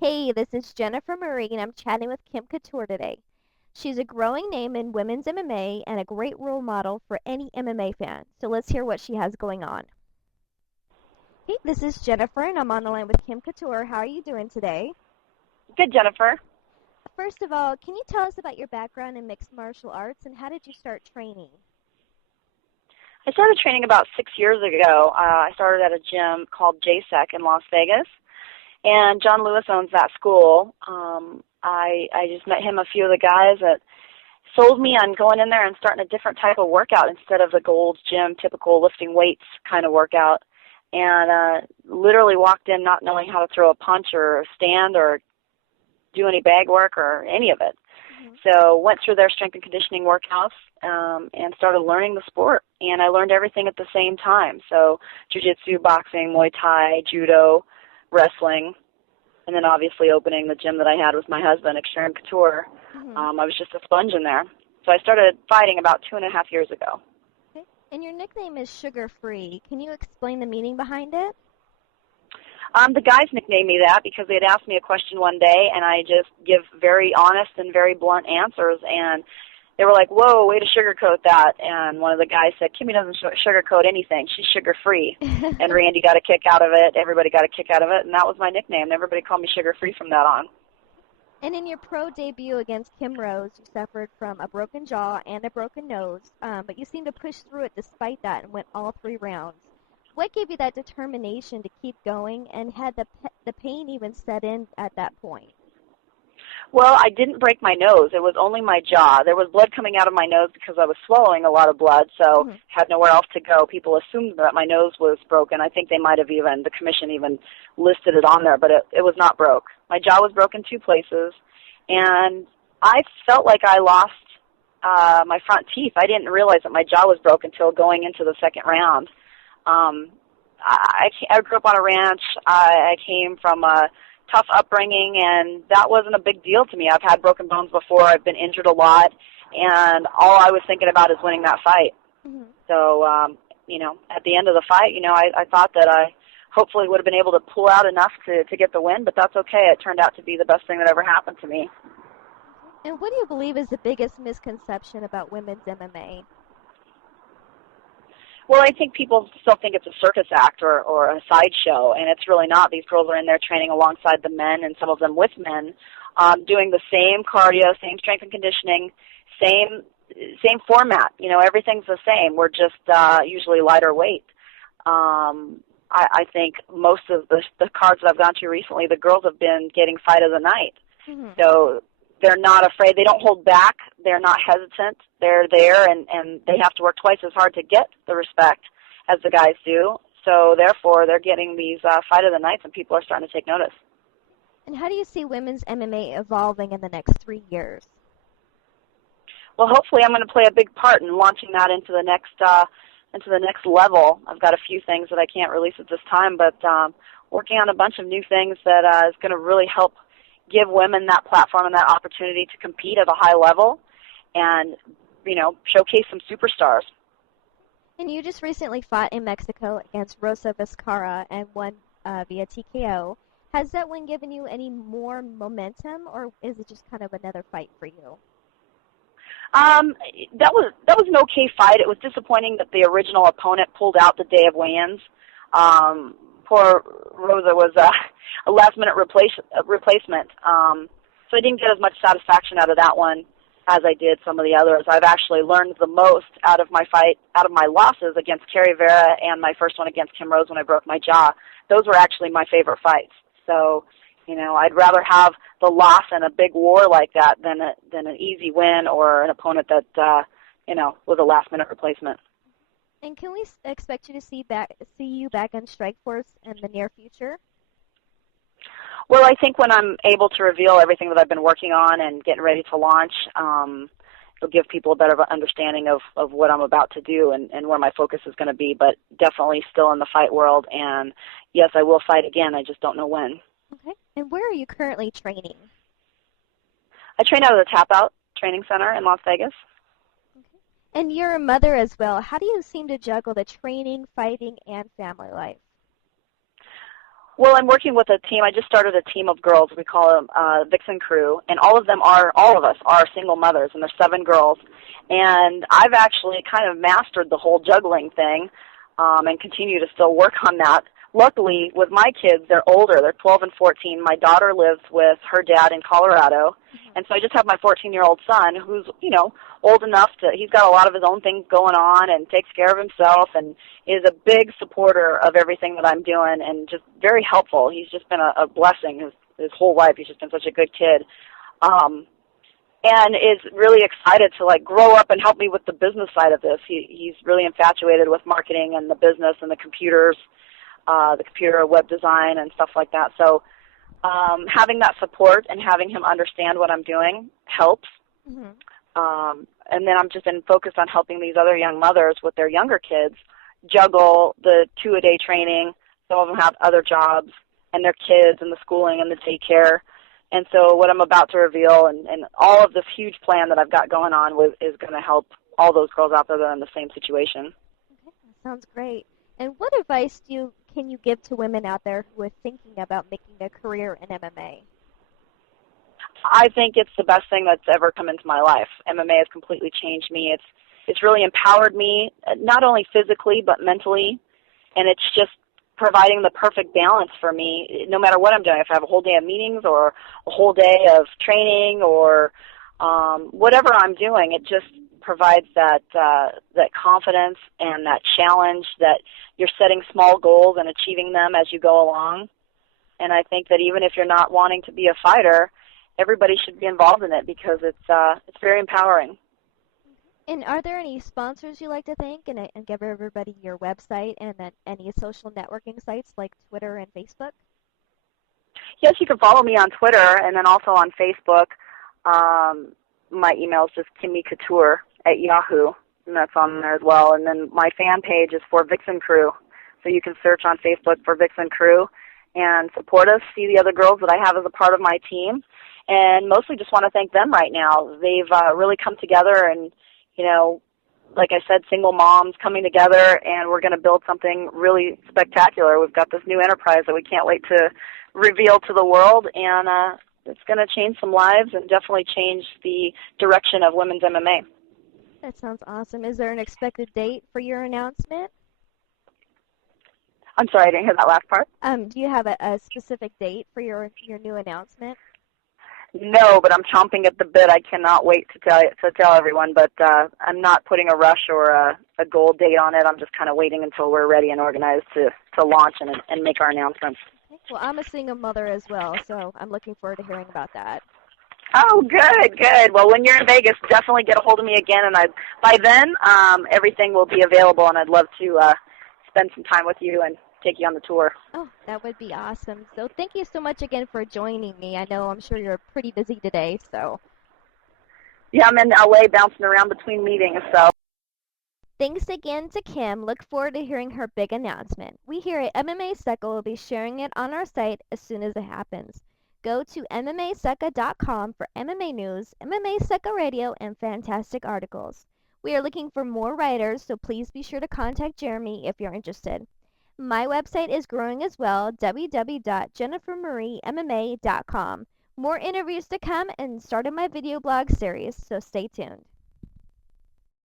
Hey, this is Jennifer Marie, and I'm chatting with Kim Couture today. She's a growing name in women's MMA and a great role model for any MMA fan. So let's hear what she has going on. Hey, this is Jennifer, and I'm on the line with Kim Couture. How are you doing today? Good, Jennifer. First of all, can you tell us about your background in mixed martial arts and how did you start training? I started training about 6 years ago. I started at a gym called JSEC in Las Vegas, and John Lewis owns that school. I just met him, a few of the guys that sold me on going in there and starting a different type of workout instead of the Gold's Gym typical lifting weights kind of workout. And literally walked in not knowing how to throw a punch or stand or do any bag work or any of it. So went through their strength and conditioning workouts and started learning the sport. And I learned everything at the same time. So jiu-jitsu, boxing, Muay Thai, judo, wrestling, and then obviously opening the gym that I had with my husband, Couture Couture. I was just a sponge in there. So I started fighting about 2.5 years ago. Okay. And your nickname is Sugar Free. Can you explain the meaning behind it? The guys nicknamed me that because they had asked me a question one day, and I just give very honest and very blunt answers, and they were like, whoa, way to sugarcoat that. And one of the guys said, Kimmy doesn't sugarcoat anything. She's sugar-free. And Randy got a kick out of it. Everybody got a kick out of it, and that was my nickname. Everybody called me Sugar-Free from that on. And in your pro debut against Kim Rose, you suffered from a broken jaw and a broken nose, but you seemed to push through it despite that and went all 3 rounds. What gave you that determination to keep going, and had the pain even set in at that point? Well, I didn't break my nose. It was only my jaw. There was blood coming out of my nose because I was swallowing a lot of blood, so had nowhere else to go. People assumed that my nose was broken. I think they might have even, the commission even listed it on there, but it was not broke. My jaw was broken 2 places, and I felt like I lost my front teeth. I didn't realize that my jaw was broken until going into the second round. I grew up on a ranch. I came from a tough upbringing, and that wasn't a big deal to me. I've had broken bones before. I've been injured a lot, and all I was thinking about is winning that fight. So, at the end of the fight, I thought that I hopefully would have been able to pull out enough to get the win, but that's okay. It turned out to be the best thing that ever happened to me. And what do you believe is the biggest misconception about women's MMA? Well, I think people still think it's a circus act or a sideshow, and it's really not. These girls are in there training alongside the men, and some of them with men, doing the same cardio, same strength and conditioning, same format. Everything's the same. We're just usually lighter weight. I think most of the cards that I've gone to recently, the girls have been getting fight of the night. So they're not afraid. They don't hold back. They're not hesitant. They're there, and they have to work twice as hard to get the respect as the guys do. So, therefore, they're getting these fight of the nights, and people are starting to take notice. And how do you see women's MMA evolving in the next 3 years? Well, hopefully I'm going to play a big part in launching that into the next level. I've got a few things that I can't release at this time, but working on a bunch of new things that is going to really help give women that platform and that opportunity to compete at a high level and, showcase some superstars. And you just recently fought in Mexico against Rosa Vizcarra and won via TKO. Has that win given you any more momentum, or is it just kind of another fight for you? That was an okay fight. It was disappointing that the original opponent pulled out the day of weigh-ins. Poor Rosa was a last-minute replacement. So I didn't get as much satisfaction out of that one as I did some of the others. I've actually learned the most out of my losses against Kerry Vera and my first one against Kim Rose when I broke my jaw. Those were actually my favorite fights. So, I'd rather have the loss in a big war like that than an easy win or an opponent that, was a last-minute replacement. And can we expect you to see you back in Strikeforce in the near future? Well, I think when I'm able to reveal everything that I've been working on and getting ready to launch, it'll give people a better understanding of what I'm about to do and where my focus is going to be, but definitely still in the fight world. And, yes, I will fight again. I just don't know when. Okay. And where are you currently training? I train out of the Tap Out Training Center in Las Vegas. And you're a mother as well. How do you seem to juggle the training, fighting, and family life? Well, I'm working with a team. I just started a team of girls. We call them Vixen Crew, and all of us are single mothers, and there's 7 girls. And I've actually kind of mastered the whole juggling thing, and continue to still work on that. Luckily, with my kids, they're older. They're 12 and 14. My daughter lives with her dad in Colorado, and so I just have my 14-year-old son who's, old enough he's got a lot of his own things going on and takes care of himself and is a big supporter of everything that I'm doing and just very helpful. He's just been a blessing his whole life. He's just been such a good kid. And is really excited to grow up and help me with the business side of this. He's really infatuated with marketing and the business and the computers, the computer web design and stuff like that. So having that support and having him understand what I'm doing helps. Mm-hmm. And then I'm just focused on helping these other young mothers with their younger kids juggle the 2-a-day training. Some of them have other jobs and their kids and the schooling and the daycare. And so what I'm about to reveal and all of this huge plan that I've got going on is going to help all those girls out there that are in the same situation. Okay, that sounds great. And what advice can you give to women out there who are thinking about making a career in MMA? I think it's the best thing that's ever come into my life. MMA has completely changed me. It's really empowered me, not only physically but mentally, and it's just providing the perfect balance for me no matter what I'm doing. If I have a whole day of meetings or a whole day of training or whatever I'm doing, it just provides that confidence and that challenge that you're setting small goals and achieving them as you go along. And I think that even if you're not wanting to be a fighter, everybody should be involved in it because it's very empowering. And are there any sponsors you like to thank and give everybody your website and then any social networking sites like Twitter and Facebook? Yes, you can follow me on Twitter and then also on Facebook. My email is just kimmycouture@yahoo, and that's on there as well. And then my fan page is for Vixen Crew, so you can search on Facebook for Vixen Crew and support us, see the other girls that I have as a part of my team, and mostly just want to thank them right now. They've really come together and, like I said, single moms coming together, and we're going to build something really spectacular. We've got this new enterprise that we can't wait to reveal to the world, and it's going to change some lives and definitely change the direction of women's MMA. That sounds awesome. Is there an expected date for your announcement? I'm sorry, I didn't hear that last part. Do you have a specific date for your new announcement? No, but I'm chomping at the bit. I cannot wait to tell everyone, but I'm not putting a rush or a goal date on it. I'm just kind of waiting until we're ready and organized to launch and make our announcements. Okay. Well, I'm a single mother as well, so I'm looking forward to hearing about that. Oh, good. Well, when you're in Vegas, definitely get a hold of me again, and by then everything will be available, and I'd love to spend some time with you and take you on the tour. Oh, that would be awesome. So thank you so much again for joining me. I'm sure you're pretty busy today, so. Yeah, I'm in LA bouncing around between meetings, so. Thanks again to Kim. Look forward to hearing her big announcement. We here at MMA Sucka will be sharing it on our site as soon as it happens. Go to MMAsucka.com for MMA news, MMA Sucka radio, and fantastic articles. We are looking for more writers, so please be sure to contact Jeremy if you're interested. My website is growing as well, www.jennifermariemma.com. More interviews to come and started my video blog series, so stay tuned.